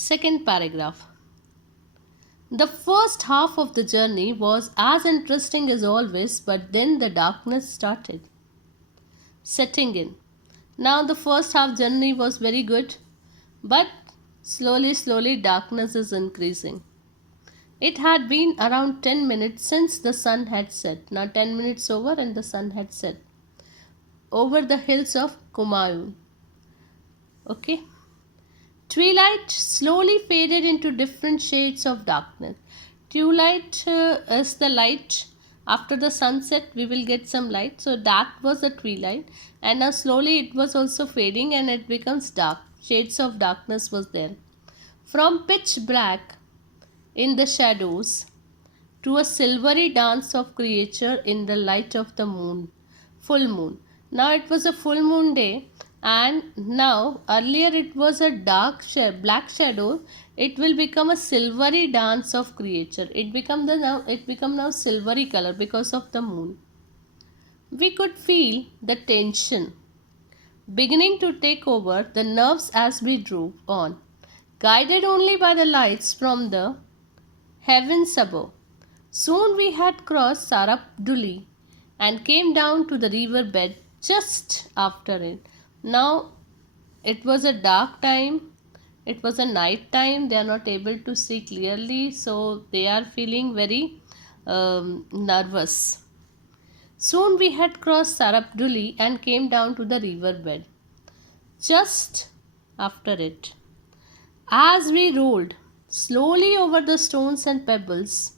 Second paragraph. The first half of the journey was as interesting as always, but then the darkness started setting in. Now, the first half journey was very good, but slowly, darkness is increasing. It had been around 10 minutes since the sun had set. Now, 10 minutes over, and the sun had set over the hills of Kumaun. Okay. Twilight slowly faded into different shades of darkness. Twilight is the light after the sunset. We will get some light. So that was the twilight, and now slowly it was also fading and it becomes dark. Shades of darkness was there. From pitch black in the shadows to a silvery dance of creature in the light of the moon, full moon. Now it was a full moon day, and now earlier it was a black shadow. It will become a silvery dance of creature. It become now silvery color because of the moon. We could feel the tension beginning to take over the nerves as we drove on, guided only by the lights from the heavens above. Soon we had crossed Sarapduli and came down to the river bed just after it. Now it was a dark time, it was a night time, they are not able to see clearly, so they are feeling very nervous. Soon we had crossed Sarapduli and came down to the river bed just after it. As we rolled slowly over the stones and pebbles,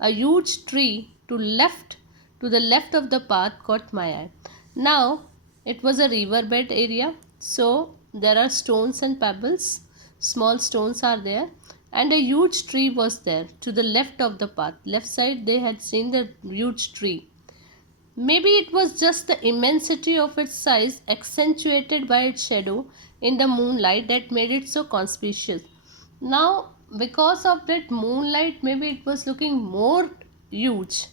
a huge tree to the left of the path caught my eye. Now it was a riverbed area, so there are stones and pebbles, small stones are there, and a huge tree was there to the left of the path. Left side they had seen the huge tree. Maybe it was just the immensity of its size accentuated by its shadow in the moonlight that made it so conspicuous. Now, because of that moonlight, maybe it was looking more huge.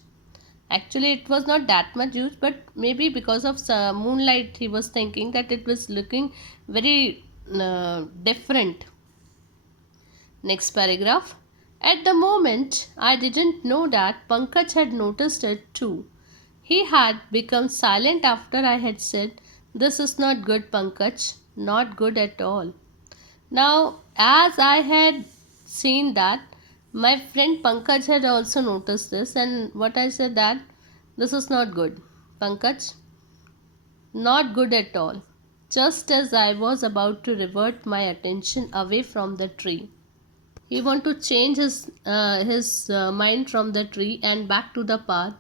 Actually, it was not that much huge, but maybe because of moonlight, he was thinking that it was looking very different. Next paragraph. At the moment, I didn't know that Pankaj had noticed it too. He had become silent after I had said, "This is not good, Pankaj, not good at all." Now, as I had seen that, my friend Pankaj had also noticed this, and what I said that this is not good, Pankaj, not good at all. Just as I was about to revert my attention away from the tree, he want to change his mind from the tree and back to the path.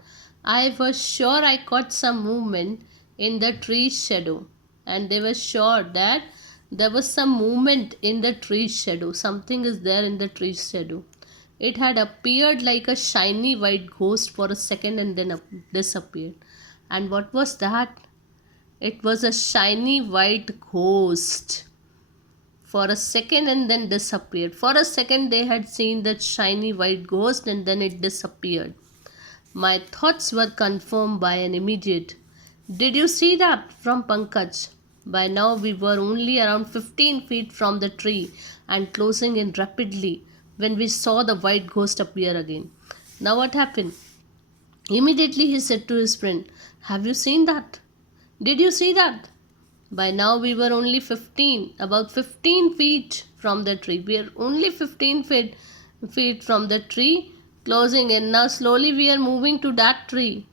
I was sure I caught some movement in the tree's shadow, and they were sure that there was some movement in the tree's shadow. Something is there in the tree's shadow. It had appeared like a shiny white ghost for a second and then disappeared. And what was that? It was a shiny white ghost for a second and then disappeared. For a second, they had seen that shiny white ghost and then it disappeared. My thoughts were confirmed by an immediate, "Did you see that?" from Pankaj. By now, we were only around 15 feet from the tree and closing in rapidly when we saw the white ghost appear again. Now, what happened? Immediately, he said to his friend, "Have you seen that? Did you see that?" By now, we were only about 15 feet from the tree. We are only 15 feet from the tree, closing in. Now, slowly, we are moving to that tree.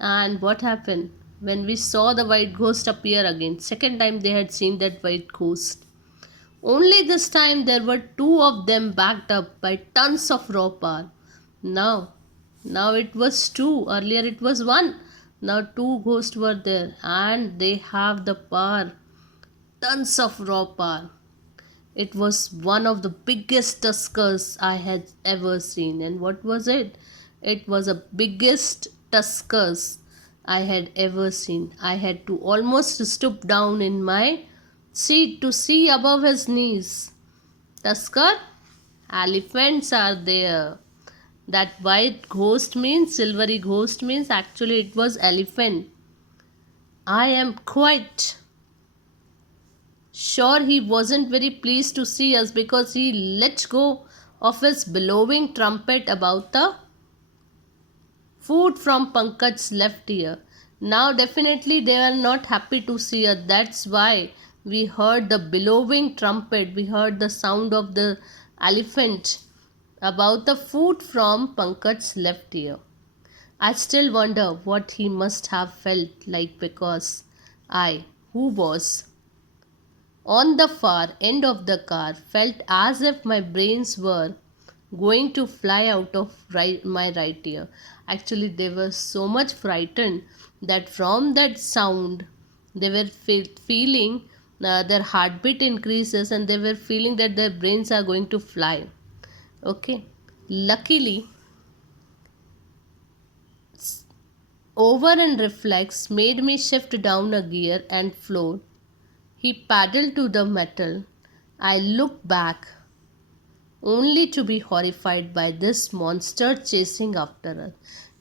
And what happened? When we saw the white ghost appear again, second time they had seen that white ghost. Only this time there were two of them backed up by tons of raw power. Now it was two. Earlier it was one. Now two ghosts were there and they have the power. Tons of raw power. It was one of the biggest tuskers I had ever seen. And what was it? It was the biggest tuskers I had ever seen. I had to almost stoop down in my seat to see above his knees. Tusker? Elephants are there. That white ghost means, silvery ghost means, actually it was elephant. I am quite Sure, he wasn't very pleased to see us because he let go of his bellowing trumpet about the food from Pankaj's left ear. Now, definitely, they are not happy to see us. That's why we heard the bellowing trumpet, we heard the sound of the elephant about the food from Pankaj's left ear. I still wonder what he must have felt like because I, who was on the far end of the car, felt as if my brains were going to fly out of my right ear. Actually, they were so much frightened that from that sound, they were feeling their heartbeat increases and they were feeling that their brains are going to fly. Okay, luckily, over and reflex made me shift down a gear and floor. He paddled to the metal. I looked back, only to be horrified by this monster chasing after us.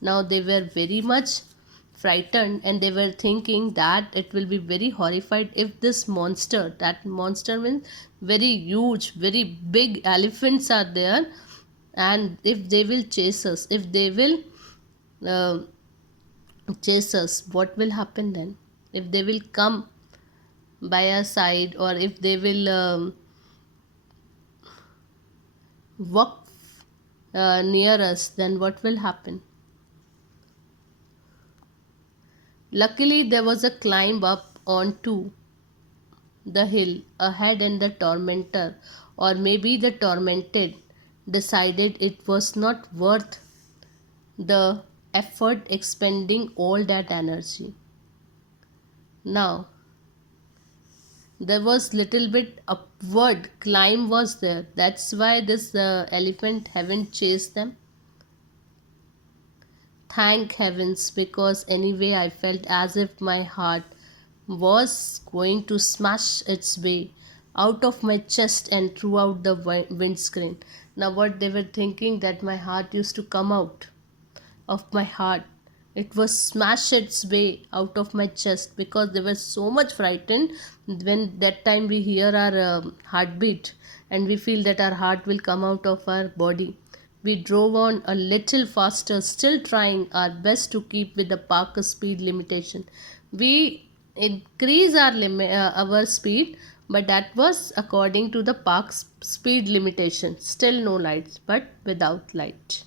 Now they were very much frightened and they were thinking that it will be very horrified if this monster, that monster means very huge, very big elephants are there, and if they will chase us, if they will uh, chase us, what will happen then? If they will come by our side or if they will walk near us, then what will happen? Luckily, there was a climb up onto the hill ahead, and the tormentor, or maybe the tormented, decided it was not worth the effort expending all that energy. Now, there was little bit upward climb was there. That's why this elephant haven't chased them. Thank heavens, because anyway I felt as if my heart was going to smash its way out of my chest and throughout the windscreen. Now, what they were thinking, that my heart used to come out of my heart. It was smashed its way out of my chest because they were so much frightened. When that time we hear our heartbeat and we feel that our heart will come out of our body. We drove on a little faster, still trying our best to keep with the park speed limitation. We increase our speed, but that was according to the park speed limitation. Still no lights, but without light.